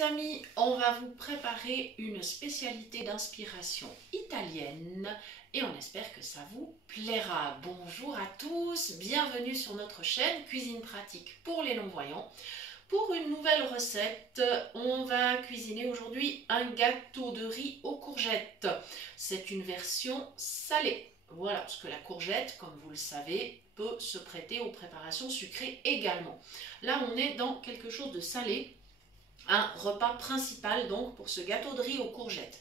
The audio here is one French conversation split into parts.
les amis, on va vous préparer une spécialité d'inspiration italienne et on espère que ça vous plaira. Bonjour à tous, bienvenue sur notre chaîne Cuisine Pratique pour les non-voyants. Pour une nouvelle recette, on va cuisiner aujourd'hui un gâteau de riz aux courgettes. C'est une version salée. Voilà, parce que la courgette, comme vous le savez, peut se prêter aux préparations sucrées également. Là, on est dans quelque chose de salé. Un repas principal donc pour ce gâteau de riz aux courgettes.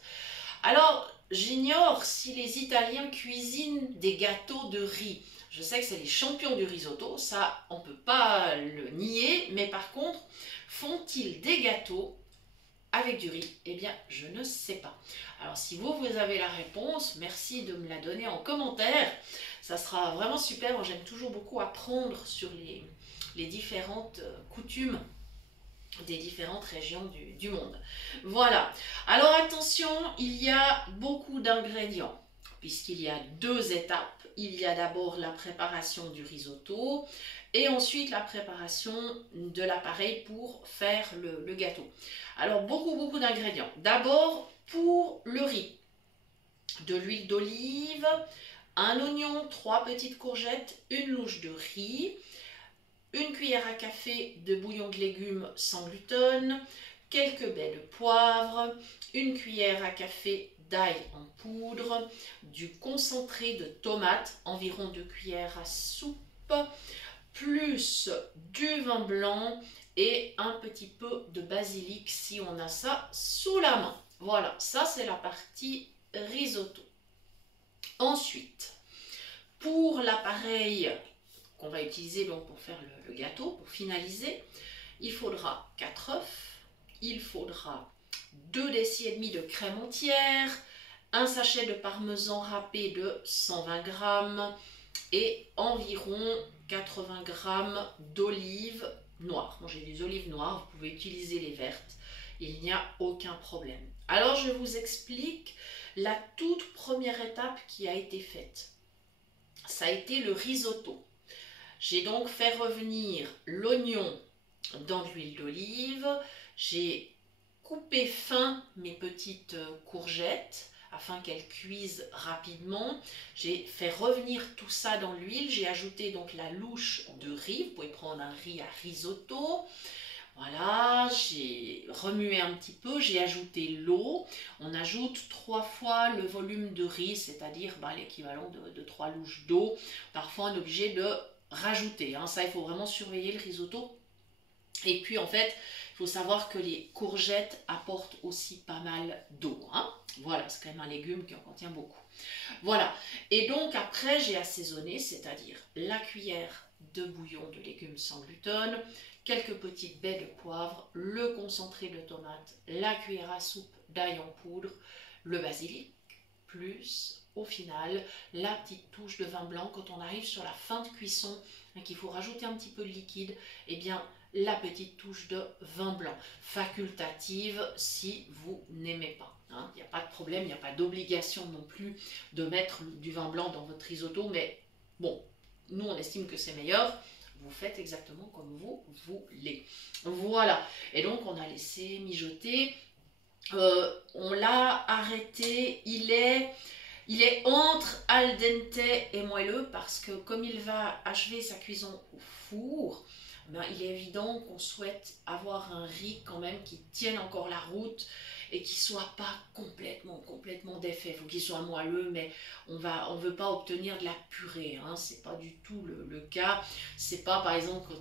Alors, j'ignore si les Italiens cuisinent des gâteaux de riz. Je sais que c'est les champions du risotto, ça on ne peut pas le nier, mais par contre, font-ils des gâteaux avec du riz? Eh bien, je ne sais pas. Alors, si vous avez la réponse, merci de me la donner en commentaire. Ça sera vraiment super. Moi, j'aime toujours beaucoup apprendre sur les différentes coutumes des différentes régions du monde. Voilà. Alors attention, il y a beaucoup d'ingrédients puisqu'il y a deux étapes. Il y a d'abord la préparation du risotto et ensuite la préparation de l'appareil pour faire le gâteau. Alors beaucoup d'ingrédients. D'abord pour le riz, de l'huile d'olive, un oignon, 3 petites courgettes, une louche de riz, une cuillère à café de bouillon de légumes sans gluten, quelques baies de poivre, une cuillère à café d'ail en poudre, du concentré de tomate, environ 2 cuillères à soupe, plus du vin blanc et un petit peu de basilic si on a ça sous la main. Voilà, ça c'est la partie risotto. Ensuite, pour l'appareil qu'on va utiliser donc pour faire le gâteau, pour finaliser, il faudra 4 œufs, il faudra 2 décis et demi de crème entière, un sachet de parmesan râpé de 120 g et environ 80 g d'olives noires. Moi j'ai des olives noires, vous pouvez utiliser les vertes, il n'y a aucun problème. Alors je vous explique la toute première étape qui a été faite. Ça a été le risotto. J'ai donc fait revenir l'oignon dans de l'huile d'olive, j'ai coupé fin mes petites courgettes afin qu'elles cuisent rapidement. J'ai fait revenir tout ça dans l'huile, j'ai ajouté donc la louche de riz, vous pouvez prendre un riz à risotto. Voilà, j'ai remué un petit peu, j'ai ajouté l'eau. On ajoute 3 fois le volume de riz, c'est-à-dire l'équivalent de 3 louches d'eau. Parfois on est obligé de rajouter, ça il faut vraiment surveiller le risotto. Et puis en fait il faut savoir que les courgettes apportent aussi pas mal d'eau, voilà, c'est quand même un légume qui en contient beaucoup. Voilà, et donc après j'ai assaisonné, c'est-à-dire la cuillère de bouillon de légumes sans gluten, quelques petites baies de poivre, le concentré de tomate, la cuillère à soupe d'ail en poudre, le basilic, plus au final la petite touche de vin blanc. Quand on arrive sur la fin de cuisson et qu'il faut rajouter un petit peu de liquide, et bien la petite touche de vin blanc, facultative si vous n'aimez pas. Il n'y a pas de problème, il n'y a pas d'obligation non plus de mettre du vin blanc dans votre risotto, mais bon, nous on estime que c'est meilleur. Vous faites exactement comme vous voulez. Voilà, et donc on a laissé mijoter. On l'a arrêté, il est entre al dente et moelleux parce que comme il va achever sa cuisson au four, il est évident qu'on souhaite avoir un riz quand même qui tienne encore la route et qui soit pas complètement défait. Il faut qu'il soit moelleux, mais on veut pas obtenir de la purée, c'est pas du tout le cas. C'est pas par exemple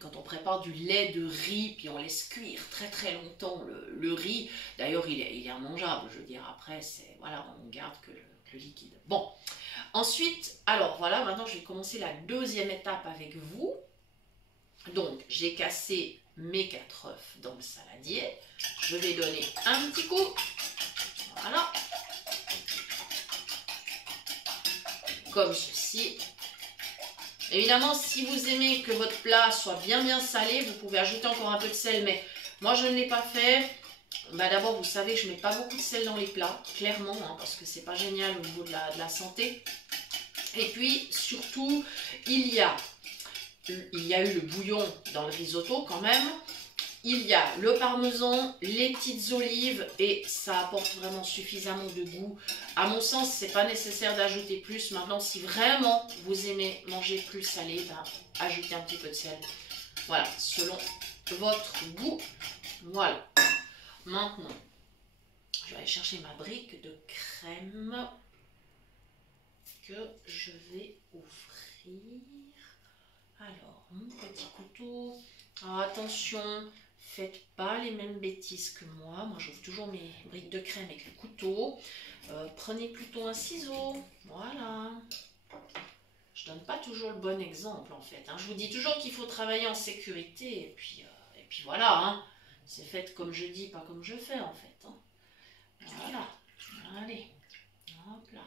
quand on prépare du lait de riz, puis on laisse cuire très longtemps le riz. D'ailleurs, il est immangeable, je veux dire, après, voilà, on garde que le liquide. Bon, ensuite, alors voilà, maintenant je vais commencer la deuxième étape avec vous. Donc, j'ai cassé mes 4 œufs dans le saladier. Je vais donner un petit coup. Voilà. Comme ceci. Évidemment, si vous aimez que votre plat soit bien salé, vous pouvez ajouter encore un peu de sel, mais moi je ne l'ai pas fait. D'abord, vous savez que je ne mets pas beaucoup de sel dans les plats, clairement, parce que c'est pas génial au niveau de la santé. Et puis, surtout, il y a eu le bouillon dans le risotto quand même. il y a le parmesan, les petites olives et ça apporte vraiment suffisamment de goût. À mon sens, c'est pas nécessaire d'ajouter plus. Maintenant, si vraiment vous aimez manger plus salé, ben, ajoutez un petit peu de sel. Voilà, selon votre goût. Voilà. Maintenant, je vais aller chercher ma brique de crème que je vais ouvrir. Alors, mon petit couteau. Alors, attention, faites pas les mêmes bêtises que moi. Moi, j'ouvre toujours mes briques de crème avec le couteau. Prenez plutôt un ciseau. Voilà. Je donne pas toujours le bon exemple, en fait. Hein. Je vous dis toujours qu'il faut travailler en sécurité. Et puis voilà. Hein. C'est fait comme je dis, pas comme je fais, en fait. Hein. Voilà. Allez. Hop là.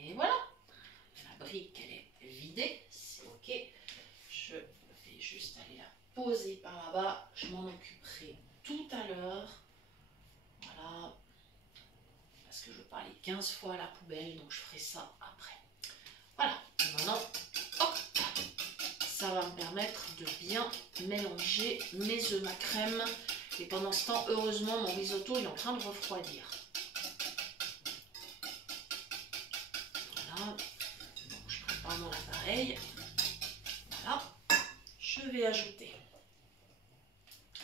Et voilà. La brique, elle est vidée. C'est OK. Je vais juste aller la poser par là-bas. Je m'en occuperai tout à l'heure. Voilà. Parce que je veux pas aller 15 fois à la poubelle. Donc je ferai ça après. Voilà. Et maintenant, hop. Ça va me permettre de bien mélanger mes œufs, ma crème. Et pendant ce temps, heureusement, mon risotto il est en train de refroidir. Voilà. Donc, je prépare mon appareil. Voilà. Je vais ajouter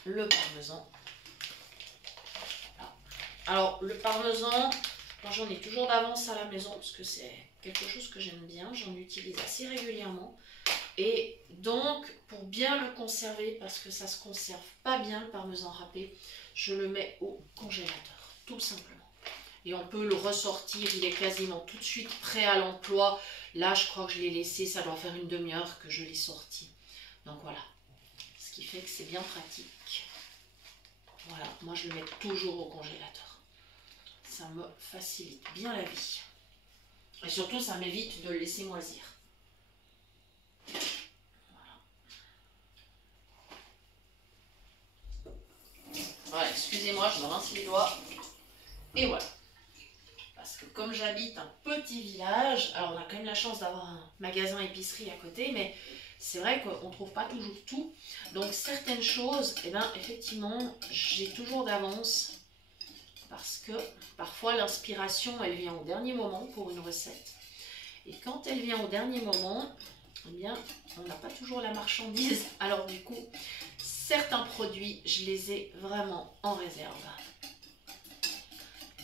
le parmesan. Voilà. Alors, le parmesan, moi j'en ai toujours d'avance à la maison parce que c'est quelque chose que j'aime bien. J'en utilise assez régulièrement. Et donc, pour bien le conserver, parce que ça ne se conserve pas bien le parmesan râpé, je le mets au congélateur, tout simplement. Et on peut le ressortir, il est quasiment tout de suite prêt à l'emploi. Là, je crois que je l'ai laissé, ça doit faire une demi-heure que je l'ai sorti. Donc voilà, ce qui fait que c'est bien pratique. Voilà, moi je le mets toujours au congélateur. Ça me facilite bien la vie. Et surtout, ça m'évite de le laisser moisir. Voilà, excusez-moi, je me rince les doigts. Et voilà. Parce que comme j'habite un petit village, alors on a quand même la chance d'avoir un magasin épicerie à côté, mais c'est vrai qu'on ne trouve pas toujours tout. Donc certaines choses, eh ben, effectivement, j'ai toujours d'avance. Parce que parfois l'inspiration, elle vient au dernier moment pour une recette. Et quand elle vient au dernier moment, eh bien, on n'a pas toujours la marchandise. Alors du coup, certains produits, je les ai vraiment en réserve.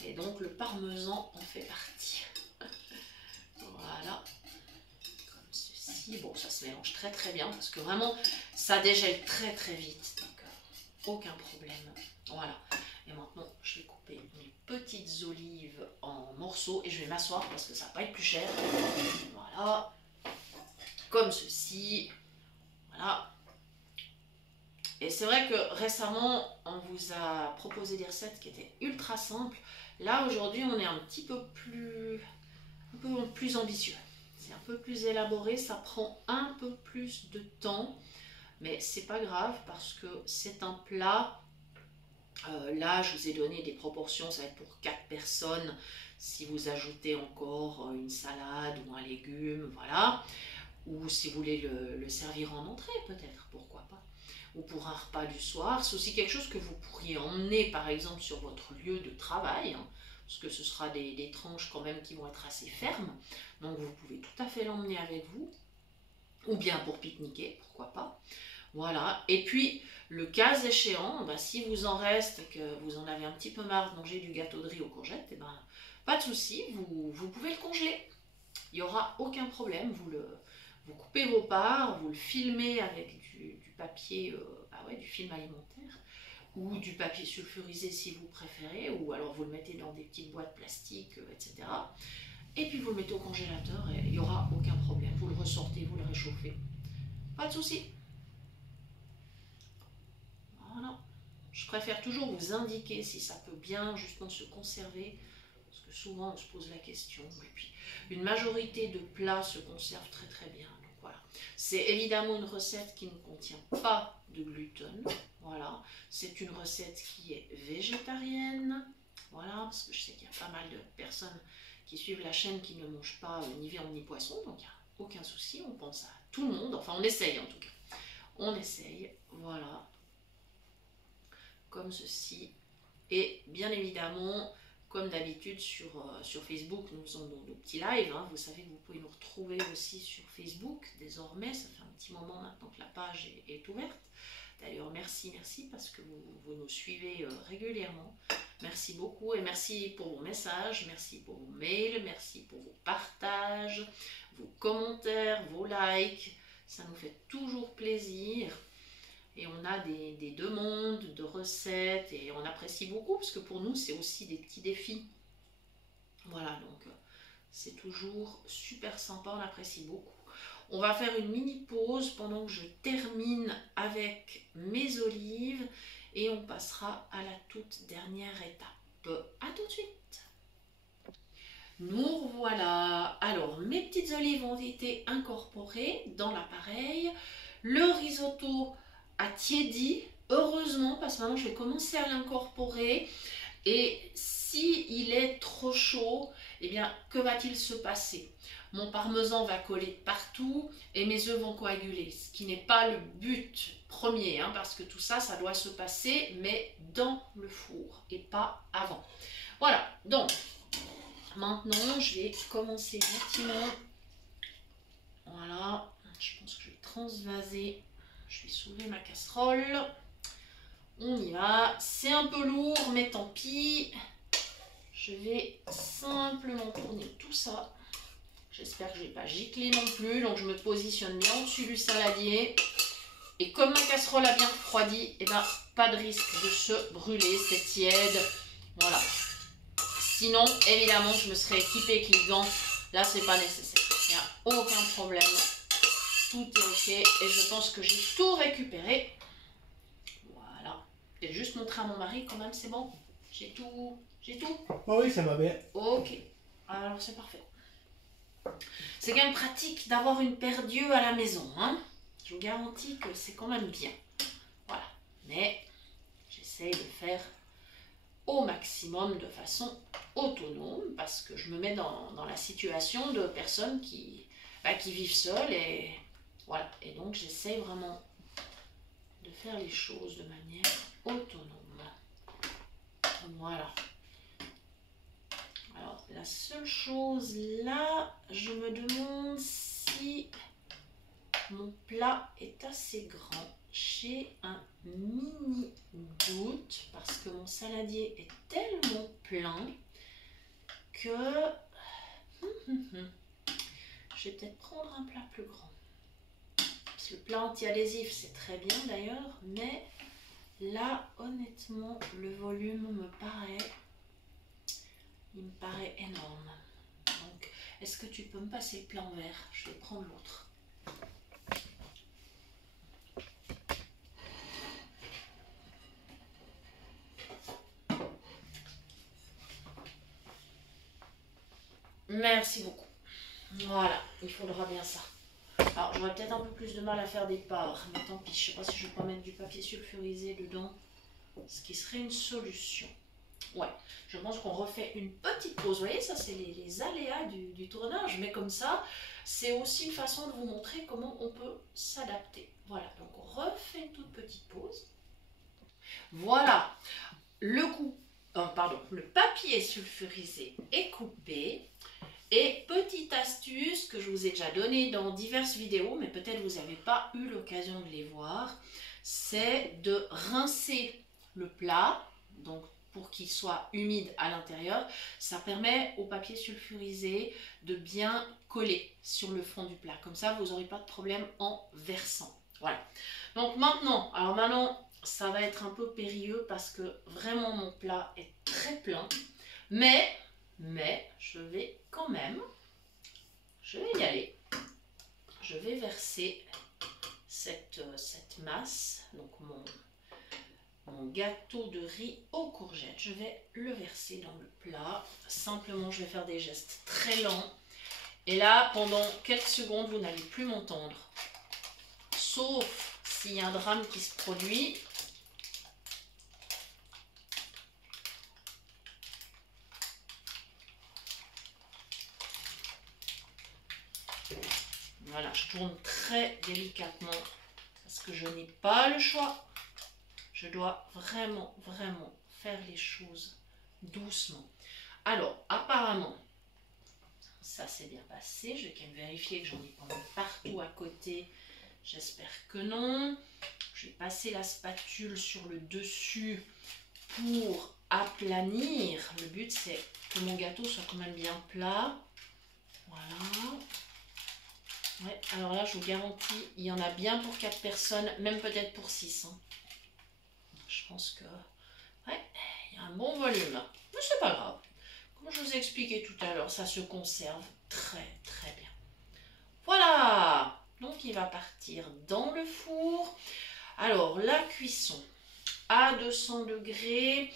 Et donc le parmesan en fait partie. Voilà. Comme ceci. Bon, ça se mélange très très bien parce que vraiment, ça dégèle très très vite. Donc, aucun problème. Voilà. Et maintenant, je vais couper mes petites olives en morceaux et je vais m'asseoir parce que ça va pas être plus cher. Voilà. Comme ceci. Voilà. Et c'est vrai que récemment, on vous a proposé des recettes qui étaient ultra simples. Là, aujourd'hui, on est un peu plus ambitieux. C'est un peu plus élaboré, ça prend un peu plus de temps. Mais c'est pas grave parce que c'est un plat. Là, je vous ai donné des proportions, ça va être pour 4 personnes. Si vous ajoutez encore une salade ou un légume, voilà. Ou si vous voulez le servir en entrée, peut-être, pourquoi pas. Ou pour un repas du soir. C'est aussi quelque chose que vous pourriez emmener, par exemple, sur votre lieu de travail. Hein, parce que ce sera des tranches quand même qui vont être assez fermes. Donc, vous pouvez tout à fait l'emmener avec vous. Ou bien pour pique-niquer, pourquoi pas. Voilà. Et puis, le cas échéant, ben, si vous en reste et que vous en avez un petit peu marre de manger du gâteau de riz aux courgettes, eh ben, pas de souci, vous pouvez le congeler. Il n'y aura aucun problème. Vous coupez vos parts, vous le filmez avec du papier, du film alimentaire, ou du papier sulfurisé si vous préférez, ou alors vous le mettez dans des petites boîtes plastiques, etc. Et puis vous le mettez au congélateur et il n'y aura aucun problème. Vous le ressortez, vous le réchauffez. Pas de souci. Voilà. Je préfère toujours vous indiquer si ça peut bien justement se conserver, parce que souvent on se pose la question. Et puis une majorité de plats se conservent très très bien. Donc voilà. C'est évidemment une recette qui ne contient pas de gluten. Voilà. C'est une recette qui est végétarienne. Voilà, parce que je sais qu'il y a pas mal de personnes qui suivent la chaîne qui ne mangent pas ni viande ni poisson, donc il n'y a aucun souci, on pense à tout le monde, enfin on essaye en tout cas. On essaye, voilà, comme ceci. Et bien évidemment, comme d'habitude sur Facebook, nous faisons nos petits lives. Hein. Vous savez que vous pouvez nous retrouver aussi sur Facebook désormais. Ça fait un petit moment maintenant que la page est ouverte. D'ailleurs, merci parce que vous nous suivez régulièrement. Merci beaucoup et merci pour vos messages, merci pour vos mails, merci pour vos partages, vos commentaires, vos likes. Ça nous fait toujours plaisir. Et on a des demandes de recettes et on apprécie beaucoup parce que pour nous, c'est aussi des petits défis. Voilà, donc c'est toujours super sympa, on apprécie beaucoup. On va faire une mini pause pendant que je termine avec mes olives et on passera à la toute dernière étape. À tout de suite. Nous revoilà. Alors, mes petites olives ont été incorporées dans l'appareil. Le risotto a tiédi, heureusement, parce que maintenant je vais commencer à l'incorporer. Et si il est trop chaud, eh bien, que va-t-il se passer? Mon parmesan va coller partout et mes œufs vont coaguler, ce qui n'est pas le but premier, hein, parce que tout ça, ça doit se passer, mais dans le four et pas avant. Voilà, donc, maintenant, je vais commencer gentiment. Voilà, je pense que je vais transvaser. Je vais soulever ma casserole. On y va. C'est un peu lourd, mais tant pis. Je vais simplement tourner tout ça. J'espère que je ne vais pas gicler non plus. Donc je me positionne bien au-dessus du saladier. Et comme ma casserole a bien refroidi, eh ben, pas de risque de se brûler. C'est tiède. Voilà. Sinon, évidemment, je me serais équipée avec les gants. Là, c'est pas nécessaire. Il n'y a aucun problème. Tout est ok. Et je pense que j'ai tout récupéré. Voilà. Je vais juste montrer à mon mari quand même, c'est bon. J'ai tout. J'ai tout. Oh oui, ça va bien. Ok. Alors, c'est parfait. C'est quand même pratique d'avoir une paire d'yeux à la maison. Hein, je vous garantis que c'est quand même bien. Voilà. Mais j'essaye de faire au maximum de façon autonome parce que je me mets dans la situation de personnes qui vivent seules et voilà. Et donc j'essaye vraiment de faire les choses de manière autonome. Voilà. Alors la seule chose là, je me demande si mon plat est assez grand. J'ai un mini doute parce que mon saladier est tellement plein que je vais peut-être prendre un plat plus grand. Parce que le plat anti-adhésif c'est très bien d'ailleurs, mais là honnêtement le volume me paraît énorme. Donc est-ce que tu peux me passer le plat en verre? Je vais prendre l'autre. Merci beaucoup. Voilà, il faudra bien ça. Alors, j'aurais peut-être un peu plus de mal à faire des parts, mais tant pis. Je ne sais pas si je vais pas mettre du papier sulfurisé dedans, ce qui serait une solution. Ouais, je pense qu'on refait une petite pause. Vous voyez, ça, c'est les aléas du tournage, mais comme ça, c'est aussi une façon de vous montrer comment on peut s'adapter. Voilà, donc on refait une toute petite pause. Voilà, le papier sulfurisé est coupé. Et petite astuce que je vous ai déjà donnée dans diverses vidéos, mais peut-être vous n'avez pas eu l'occasion de les voir, c'est de rincer le plat, donc pour qu'il soit humide à l'intérieur. Ça permet au papier sulfurisé de bien coller sur le fond du plat. Comme ça, vous n'aurez pas de problème en versant. Voilà. Donc maintenant, ça va être un peu périlleux parce que vraiment mon plat est très plein, mais je vais quand même, je vais y aller. Je vais verser cette masse, donc mon gâteau de riz aux courgettes. Je vais le verser dans le plat. Simplement, je vais faire des gestes très lents. Et là, pendant quelques secondes, vous n'allez plus m'entendre. Sauf s'il y a un drame qui se produit. Voilà, je tourne très délicatement parce que je n'ai pas le choix. Je dois vraiment, vraiment faire les choses doucement. Alors, apparemment, ça s'est bien passé. Je vais quand même vérifier que j'en ai pas mis partout à côté. J'espère que non. Je vais passer la spatule sur le dessus pour aplanir. Le but, c'est que mon gâteau soit quand même bien plat. Voilà. Ouais, alors là, je vous garantis, il y en a bien pour 4 personnes, même peut-être pour 6. Hein. Je pense que... Ouais, il y a un bon volume. Mais c'est pas grave. Comme je vous ai expliqué tout à l'heure, ça se conserve très très bien. Voilà. Donc il va partir dans le four. Alors la cuisson à 200 degrés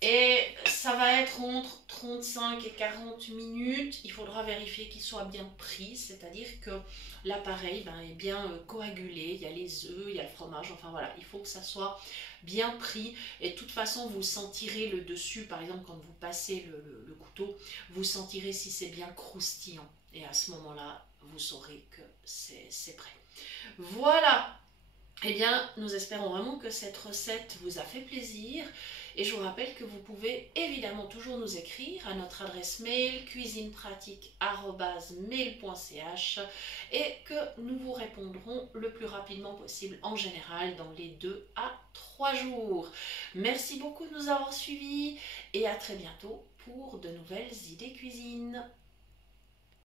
et ça va être entre 35 et 40 minutes. Il faudra vérifier qu'il soit bien pris, c'est-à-dire que l'appareil est bien coagulé. Il y a les œufs, il y a le fromage, enfin voilà, il faut que ça soit bien pris. Et de toute façon, vous sentirez le dessus, par exemple quand vous passez le couteau, vous sentirez si c'est bien croustillant. Et à ce moment-là, vous saurez que c'est prêt. Voilà. Eh bien, nous espérons vraiment que cette recette vous a fait plaisir et je vous rappelle que vous pouvez évidemment toujours nous écrire à notre adresse mail cuisinepratique@mail.ch et que nous vous répondrons le plus rapidement possible, en général dans les 2 à 3 jours. Merci beaucoup de nous avoir suivis et à très bientôt pour de nouvelles idées cuisine.